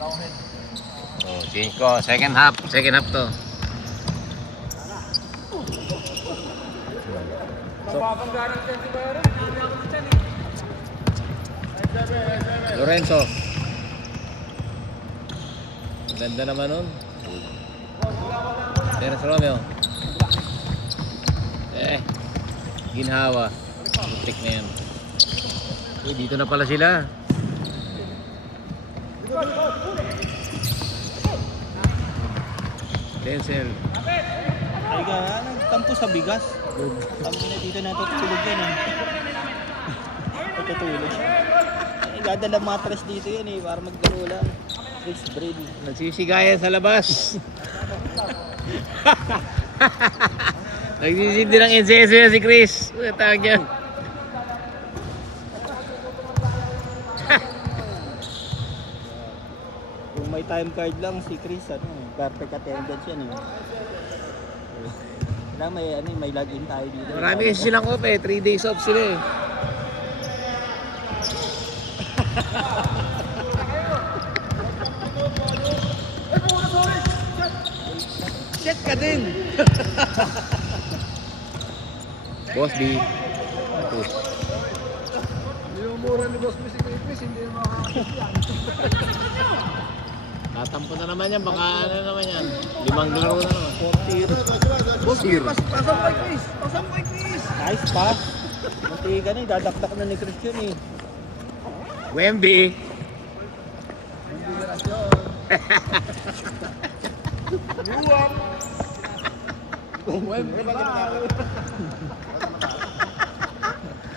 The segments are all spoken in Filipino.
Oh, change ko. Second half to. Lorenzo. Ganda naman nun. Dennis Romeo. Ginhawa. Trick na yan. Dito na pala sila. Denzel. Ay ka, nagtampo sa bigas. Tampo na dito natutulog yan eh. Natutulog. Dadala mattress dito yan eh, para maglaro lang. Chris Brain. Nagsisigayan sa labas. Nagsisindi ng insenso yan si Chris. Ano tawag dyan? Kung may time card lang si Chris, perfect attendance yan eh. Kailangan may login tayo dito. Marami kasi silang off 3 days off sila eh. Check ka din. Boss B. Push. Yung mura ni Boss B si Chris, hindi na makakasyan. Tatampo na naman yan, baka ano naman yan. 5 laro na naman. 4-0. Boss B, pasok kay Chris. Pasok kay Chris. Nice pass. Munti ka na, dadakdak na ni Chris yun eh. Wemby. Luwak. Wemby ba?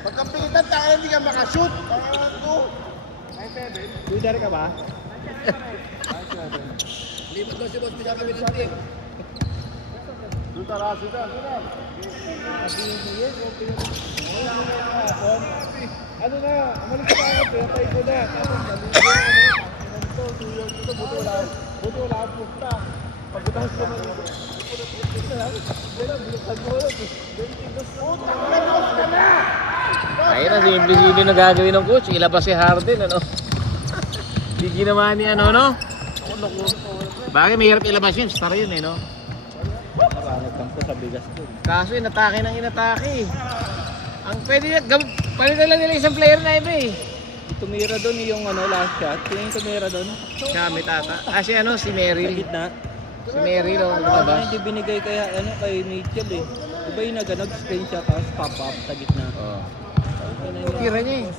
Pagkampitan tayo, hindi ka makashoot. Leader ka ba? Lipat daw si Boss B sa kami ng team. Doon tarasi ka. Ano na, umalis ka ako, pinatay ko na. Buto wala ang punta. Pagkatapos ko na Ayun na, simple-simple na gagawin ng coach. Ilabas si Harden, ano? Hindi ginawa ni ano, no? Bakit mahirap ilabas yun? Star yun eh, no? Nagtampo sa bigas doon. Kaso inatake ng inatake. Ang pwede palitan lang nila isang player na iba eh. Tumira doon yung last shot. Sino yung tumira doon? Siya, may tata. Si ano, si Sa Meryl. gitna. Si Meryl, oh, Ano lumabas. hindi binigay kay Mitchell eh. Diba yung nag-screenshot tapos pop-up sa gitna. Oh. Ano yun? Tira niya eh.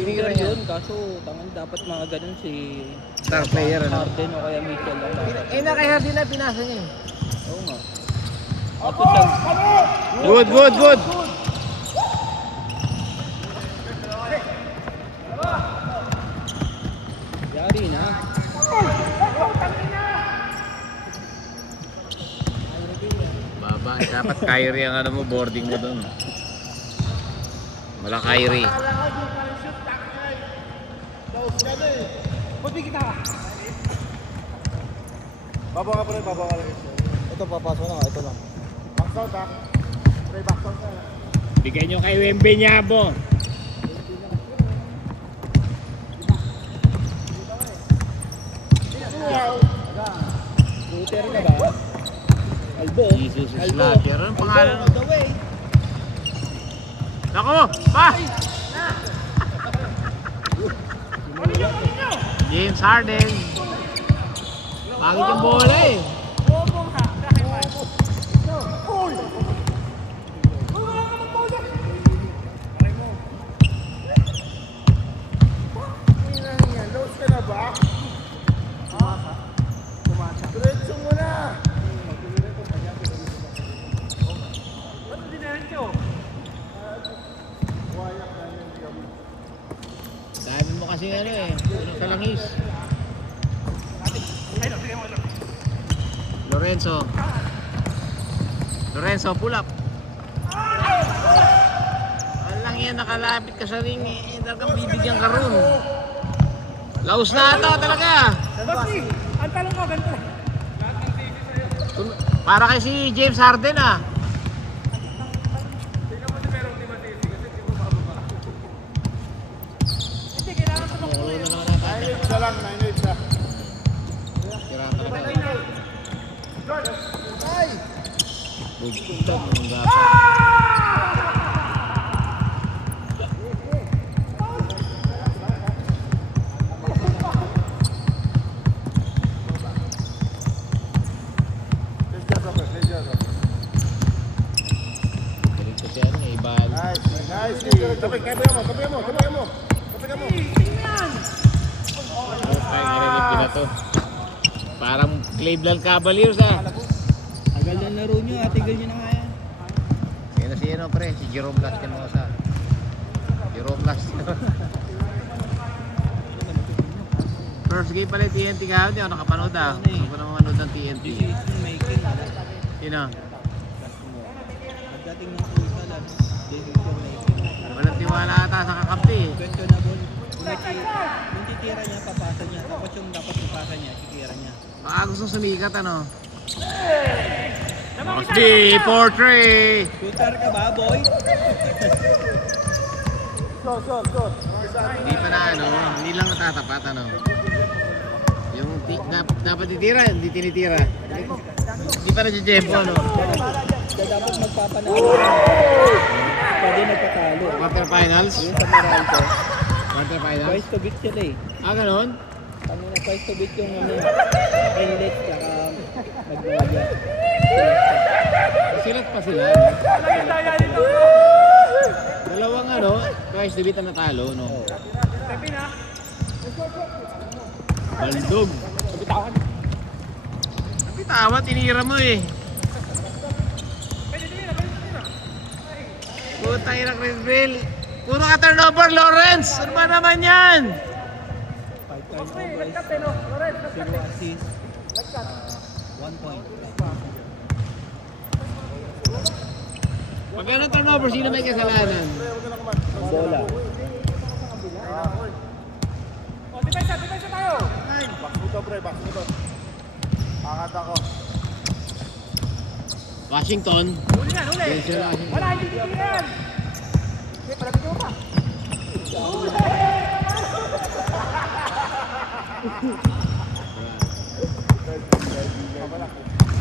Tinira Tinira niya. yun, kaso tangan dapat mga ganun si Star player, ano? Harden o kaya Mitchell lang dapat. Na kaya din na pinasa niya. Oo nga. Tapos siya, Good, good, good. yari na. Baba, dapat Kyrie ang ano mo, boarding mo doon. Wala Kyrie. Baba ka pa rin, baba ka rin. Ito papasok na, ito lang. Backsound ha. Pre, backsound ka. Bigay nyo kay Wembe Nyabo. Shooter ka ba? Albo. Jesus is Slacker. Anong pangalan? Albo, the way. Nako! Pa! James Harden. Pagod yung bola eh. Load ka na ba? Diretso mo na. Dami mo kasi ano eh. Puro kalangis. Lorenzo. Lorenzo, pull up. Walang yan, nakalapit ka sa ring eh. Talagang bibigyan ka ron. Laos na ata talaga. Basti, ang talong ko, ganito. Para kay si James Harden ah. Isa lang, 9-8 na. Tira talaga. Bugtog ng gapang. Galing ko siya ano, ibal. Nice. Kapag mo. Ay, narinig ko na to. Parang Cleveland Cavaliers ah. Tagal na laro nyo, atigal nyo na nga yan. Sino si ano pre? Si Jerome Lastimosa. Jerome Lastimosa. First game pala yung TNT kahapon, di ako nakapanood ah. Hindi ko naman manood ng TNT. Decision making. Sino? Pagdating ng crucial, decision making. Walang tiwala ata sa kakampi eh. Questionable. Yung titira niya, papasa niya. Tapos yung dapat ipasa niya, titira niya. Baka gusto sumikat ano. Mosby, 4-3! Shooter ka ba, boy? Hindi pa na ano, hindi lang natatapat ano. Yung dapat titira, hindi tinitira. Hindi pa na-jempo ano. Dapat magpapanalo. Pwede nagpatalo. Quarterfinals? Yung sa Meralco, Quarterfinals? twice to beat sila eh. Ah, ganun? Kanina twice to beat yung ano, Enlet tsaka Magnolia. Silat pa sila. No? Dalawang ano, twice the beat ang natalo, no? Baldog. Bitawan, tinira mo eh. Puta ina Chris Bill. Puro ka turnover, Lawrence. Ano ba naman yan? 5 turnovers, 0 assists, 1 point. Pag ano turnover, sino may kasalanan? Bola. Angat ako. Washington. Huli. Wala, hindi titiran. Okay, palapit mo pa.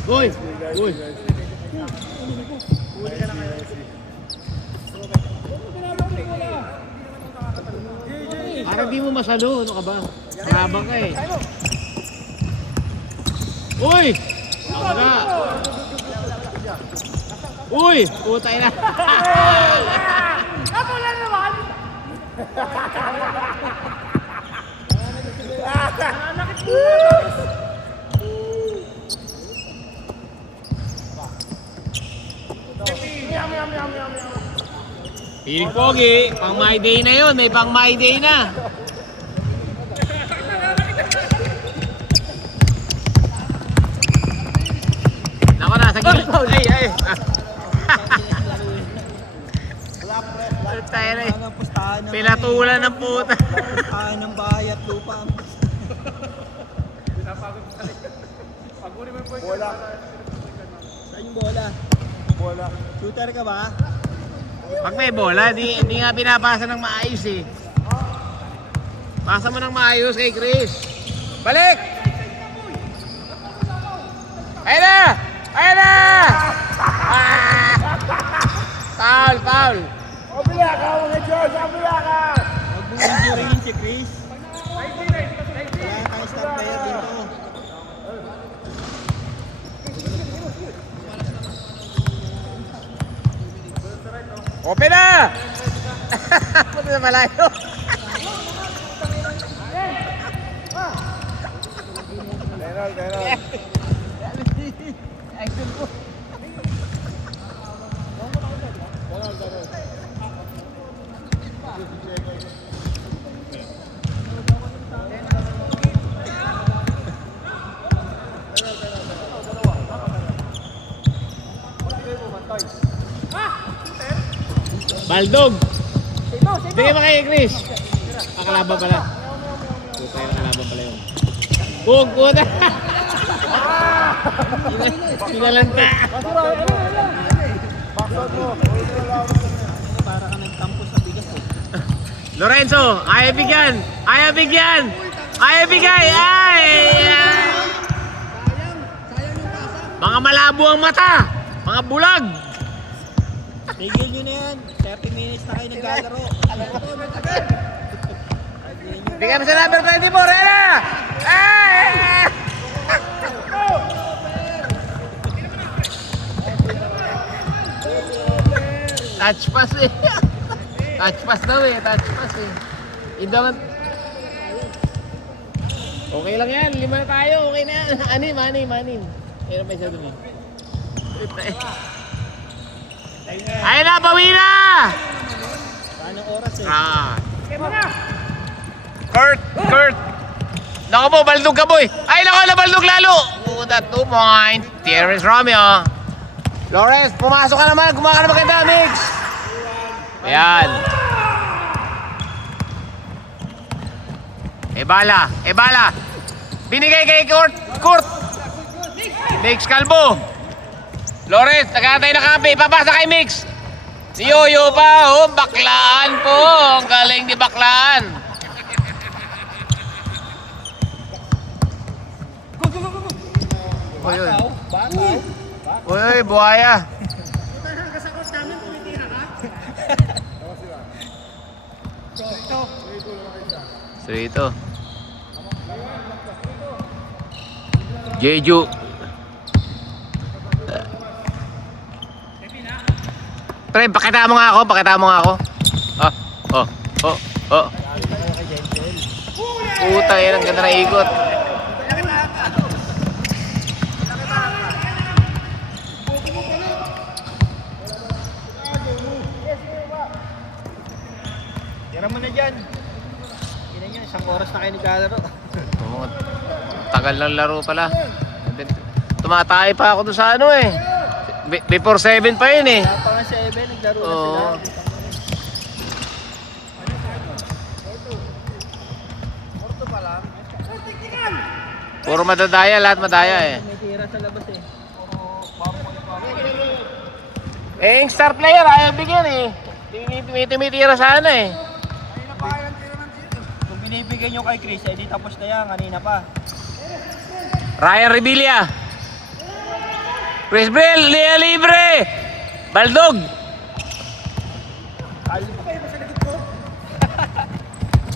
Uy! Uy! Parang di mo masalo. Ano ka ba? Habang ka eh. Uy! Bangga! Uy! Putay na! Ako lang naman! Piling pogi, pang my day na yun, may pang my day na. Nako na, sa gilid. Ay. Tayo na eh. Ang pustahan ng Pinatulan ng puta. pustahan ng bahay at lupa. Bola. Saan yung bola? Bola. Shooter ka ba? Pag may bola, di nga pinapasa ng maayos eh. Pasa mo ng maayos kay Chris. Balik! Ayun na! Ayun na! Ah! Foul! Kabila ka, mga Diyos! Kabila ka! Huwag mong injuryin si Chris. Wala tayong star player dito. Open na! Punta na malayo. Tenol. Baldog! Bigyan mo kay Chris. Kalaban pala. Puta yung kalaban pala yun. Puta! Pinalanta. Para ka nagtampo sa bigas eh. Lorenzo, ayaw bigyan! Ayaw bigyan! Ayaw bigay! Ay! Mga malabo ang mata. Mga bulag. Tigil nyo na yan. 30 minutes na kayo naglalaro. Bigyan mo sa number 24. Rena! Eh! Touch pass eh. Touch pass daw eh. Touch pass eh. Indaman. Okay lang yan. 5 na tayo. Okay na yan. Anim. Meron pa isa dun eh. Ayun na, bawi na! Paano oras eh? Kurt! Naku mo, baldog ka boy! Ay, naku, nabaldog lalo! That 2 point. Terrence Romeo. Lawrence, pumasok ka naman. Gumawa ka naman maganda, Mix. Ayan. Ebala. Binigay kay Kurt. Mix Calvo. Lawrence, nagkatay na kampi. Papasa kay Mix. Si Yoyo pa. Oh, baklaan po. Ang galing ni baklaan. Uy, buhaya. Strito. Jeju. Pre, pakita mo nga ako. Oh. Puta, yan ang ganda na ikot. Tira mo na dyan. Ina nyo, 1 oras na kayo naglalaro. Oo, tagal ng laro pala. Tumatay pa ako doon sa ano eh. Before 7 pa yun eh. Kaya pa nga 7, naglaro na Oo. sila. Puro madadaya, lahat madaya eh. May tira sa labas eh. Eh, yung star player, ayaw bigyan eh. Tumitira sana eh. Kung binibigyan nyo kay Chris, eh di tapos na yan, kanina pa. Ryan Revilla. Chris Brel, Lea Libre. Baldog. Kalo pa kayo sa likod ko.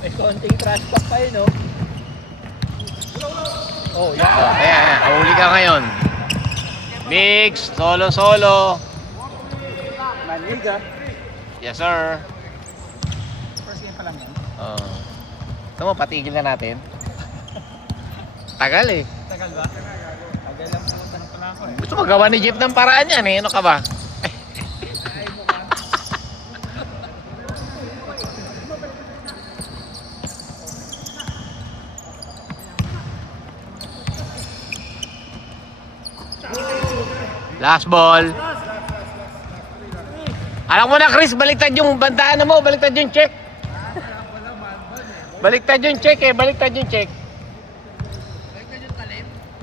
May konting trash back pa yun, oh. Oh, yan. Ayan, huli ka ngayon. Mix, solo. Manliga. Yes sir. First game pa lang yan. Ito mo, patigil na natin. Tagal eh. Tagal ba? Tagal lang pumunta na pala ako eh. Gusto magawa ni Jeep ng paraan yan eh. Ano ka ba? Last ball. Alam mo na Chris, baliktad yung bandana mo, baliktad yung check. Baliktad yung check.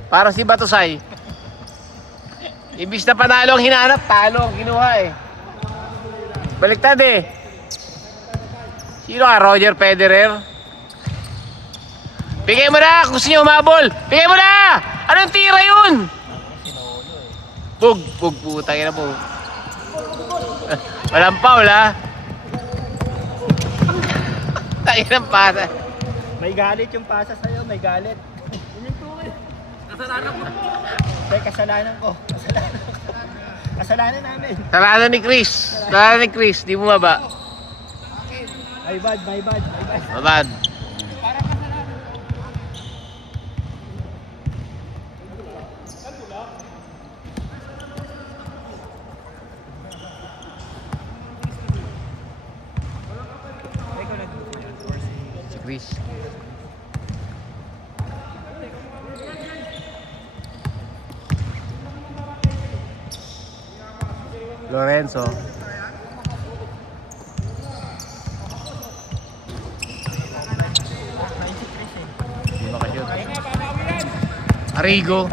Para si Batusay. Ibis na panalo ang hinanap, talo ang kinuha eh. Baliktad eh. Sino ka? Roger Federer? Bigay mo na, gusto niyo umabol. Bigay mo na! Anong tira yun? Bug, putang ina po. Walang foul ha. Tangin ng pasa. May galit yung pasa sa'yo, may galit. Kasalanan ko. Kasalanan ko. Kasalanan namin. Sarado ni Chris. Di mo maba. My bad. Mabad. Si Chris. Lorenzo. Hindi makashoot. Arrigo.